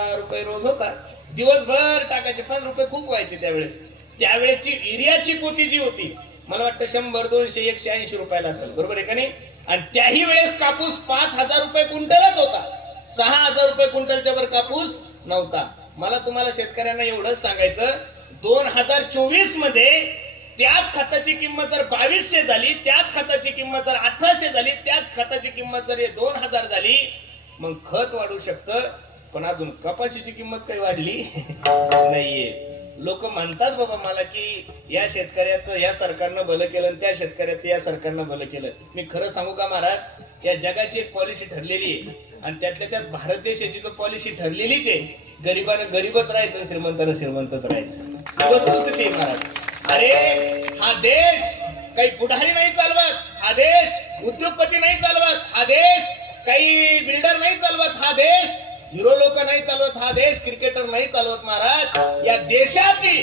रुपये रोज होता दिवसभर टाकायचे. पण रुपये खूप व्हायचे त्यावेळेस. त्यावेळेची युरियाची पोती जी होती मला वाटतं शंभर दोनशे एकशे ऐंशी रुपयाला असेल. बरोबर आहे का नाही? आणि त्याही वेळेस कापूस पाच हजार रुपये क्विंटलच होता. सहा हजार रुपये क्विंटलच्या वर कापूस नव्हता. मला तुम्हाला शेतकऱ्यांना एवढंच सांगायचं दोन हजार चोवीसमध्ये त्याच खताची किंमत जर बावीसशे झाली त्याच खताची किंमत जर अठराशे झाली त्याच खताची किंमत जर दोन हजार झाली मग खत वाढू शकतं. पण अजून कपाशीची किंमत काही वाढली नाहीये. लोक म्हणतात बाबा मला की या शेतकऱ्याचं या सरकारनं भलं केलं आणि त्या शेतकऱ्याचं या सरकारनं भलं केलं. मी खरं सांगू का महाराज या जगाची एक पॉलिसी ठरलेली आहे. आणि त्यातल्या त्यात भारत देशाची जो पॉलिसी ठरलेलीच आहे गरिबानं गरीबच राहायचं श्रीमंतानं श्रीमंतच राहायचं. वस्तुस्थिती आहे महाराज. अरे हा देश काही पुढारी नाही चालवत. हा देश उद्योगपती नाही चालवत. हा देश काही बिल्डर नाही चालवत. हा देश हिरो लोक नाही चालवत हा देश क्रिकेटर नाही चालवत महाराज. या देशाची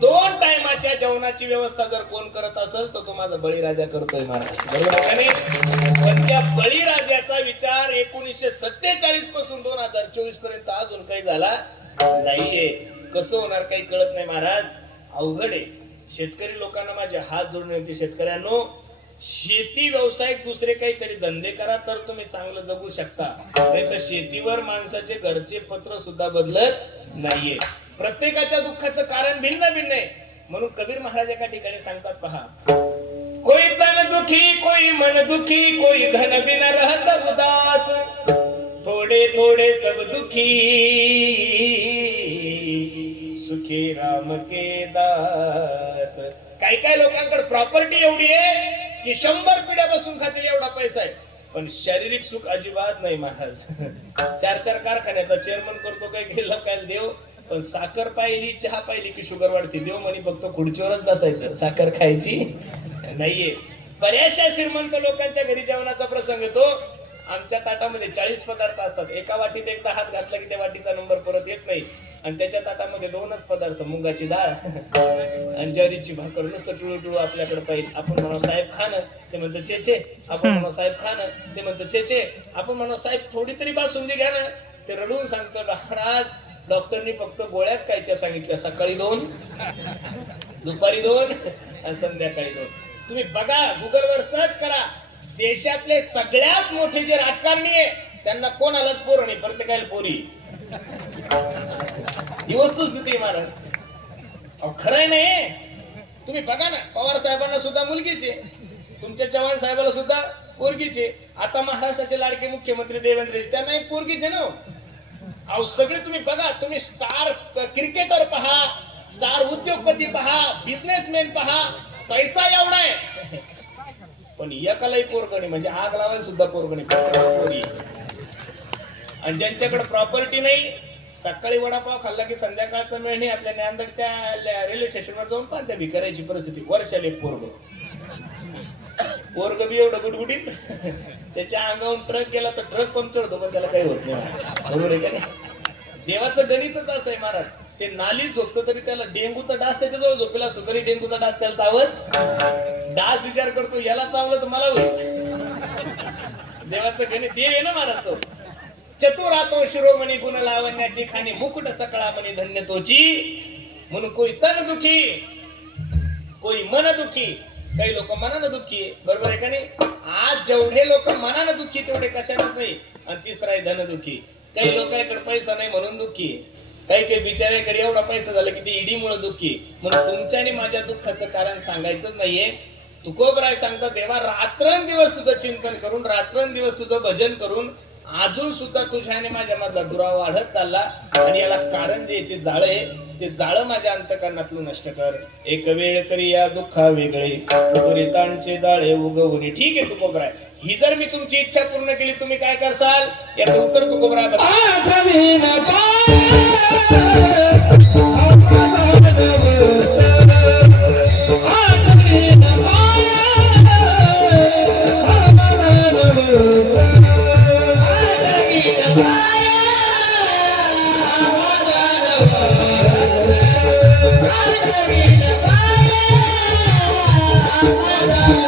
दोन टायमाच्या जेवणाची व्यवस्था जर कोण करत असेल तर तो माझा बळीराजा करतोय महाराज. बरोबर पण त्या बळीराजाचा विचार एकोणीसशे सत्तेचाळीसपासून दोन हजार चोवीसपर्यंत अजून काही झाला नाहीये. कसं होणार काही कळत नाही महाराज. अवघड आहे. शेतकरी लोकांना माझे हात जोडणे होते शेतकऱ्यांनो. शेती व्यावसायिक दुसरे काहीतरी धंदे करा तर तुम्ही चांगलं जगू शकता. नाही तर शेतीवर माणसाचे घरचे पत्र सुद्धा बदलत नाहीये. प्रत्येकाच्या दुःखाचं कारण भिन्न भिन्न आहे. म्हणून कबीर महाराज एका ठिकाणी सांगतात पहा. कोई तन दुखी कोई मन दुखी कोई धन बिन रहत उदास. थोडे थोडे सब दुखी. सुखी राम के दास. काही काही लोकांकडे प्रॉपर्टी एवढी आहे की शंभर पिढ्या बसून खातील एवढा पैसा आहे. पण शारीरिक सुख अजिबात नाही महाराज. चार चार कारखान्याचा चेअरमन करतो काय गेलं काय देव. पण साखर पाहिली चहा पाहिली की शुगर वाढते. देव म्हणे फक्त खुर्चीवरच बसायचं. साखर खायची नाहीये. बऱ्याचशा श्रीमंत लोकांच्या घरी जेवणाचा प्रसंग येतो. आमच्या ताटामध्ये चाळीस पदार्थ असतात. एका वाटीत एकदा हात घातला की त्या वाटीचा नंबर परत येत नाही. आणि त्याच्या ताटामध्ये दोनच पदार्थ मुगाची डाळ आणि ज्वारीची भाकर नुसतं टुळू टुळू आपल्याकडे पाहिजे. आपण म्हणू साहेब खाणं. ते म्हणतो चेचे आपण म्हणू साहेब खाणं. ते म्हणतो चेचे आपण म्हणू साहेब थोडी तरी बासुंदी घ्या ना. ते रडून सांगतो महाराज डॉक्टरनी फक्त गोळ्याच खायच्या सांगितल्या सकाळी दोन दुपारी दोन आणि संध्याकाळी दोन. तुम्ही बघा गुगलवर सर्च करा. देशातले सगळ्यात मोठे जे राजकारणी आहे त्यांना कोणालाच पोर नाही प्रत्येकाला पोरी. ही वस्तुस्थिती महाराज अहो खरंय नाही तुम्ही बघा ना पवार साहेबांना सुद्धा मुलगीचे. तुमच्या चव्हाण साहेबाला सुद्धा पोरगीचे. आता महाराष्ट्राचे लाडके मुख्यमंत्री देवेंद्र त्यांना एक पोरगीचे ना हो. अहो सगळे तुम्ही बघा तुम्ही स्टार क्रिकेटर पहा स्टार उद्योगपती पहा बिझनेसमॅन पहा पैसा एवढा आहे. पण एकालाही पोरगणी म्हणजे आग लावायला सुद्धा पोरगणी आणि ज्यांच्याकडे प्रॉपर्टी नाही सकाळी वडापाव खाल्ला की संध्याकाळचा मेळ नाही आपल्या नांदेडच्या रेल्वे स्टेशनवर जाऊन पाहत्या भिकारायची परिस्थिती. वर्षाला एक पोरग. पोरग बी एवढं गुटगुटीत त्याच्या अंगावरून ट्रक गेला तर ट्रक पंक्चर होतो पण त्याला काही होत नाही. बरोबर आहे का नाही? देवाचं गणितच असं आहे महाराज. ते नाली झोपतं तरी त्याला डेंगूचा डास त्याच्याजवळ झोपेला असतो तरी डेंगूचा डास त्याला चावत डास विचार करतो याला चावलं तर मला होईल. देवाचं गणित देव आहे ना महाराज तो. चतुरातो शिरोमणी गुण लावण्याची खाणी मुकुट सकळा म्हणे धन्य तोची म्हणून कोई तन दुखी कोई मन दुखी. काही लोक मनानं दुखी बरोबर आहे का नाही? आज जेवढे लोक मनानं दुखी तेवढे कशानच नाही. आणि तिसरा आहे धन दुखी. काही लोकांकडे पैसा नाही म्हणून दुखी काही काही बिचाऱ्याकडे एवढा पैसा झाला की ते ईडीमुळे दुःखी म्हणून तुमच्या आणि माझ्या दुःखाचं कारण सांगायचंच नाहीये. तुकोबराय सांगता देवा रात्रंदिवस तुझं चिंतन करून रात्रंदिवस तुझं भजन करून अजून सुद्धा तुझ्या आणि माझ्या मधला दुरावा वाढत चालला. आणि याला कारण जे ते जाळ आहे. ते जाळ माझ्या अंतकरणातलं नष्ट कर. एक वेळ करी या दुःखा वेगळे. उगरितांचे जाळे उगवणे. ठीक आहे तुकोबराय ही जर मी तुमची इच्छा पूर्ण केली तुम्ही काय करसाल? याचं उत्तर तुकोबराय बघा पांडुरंगा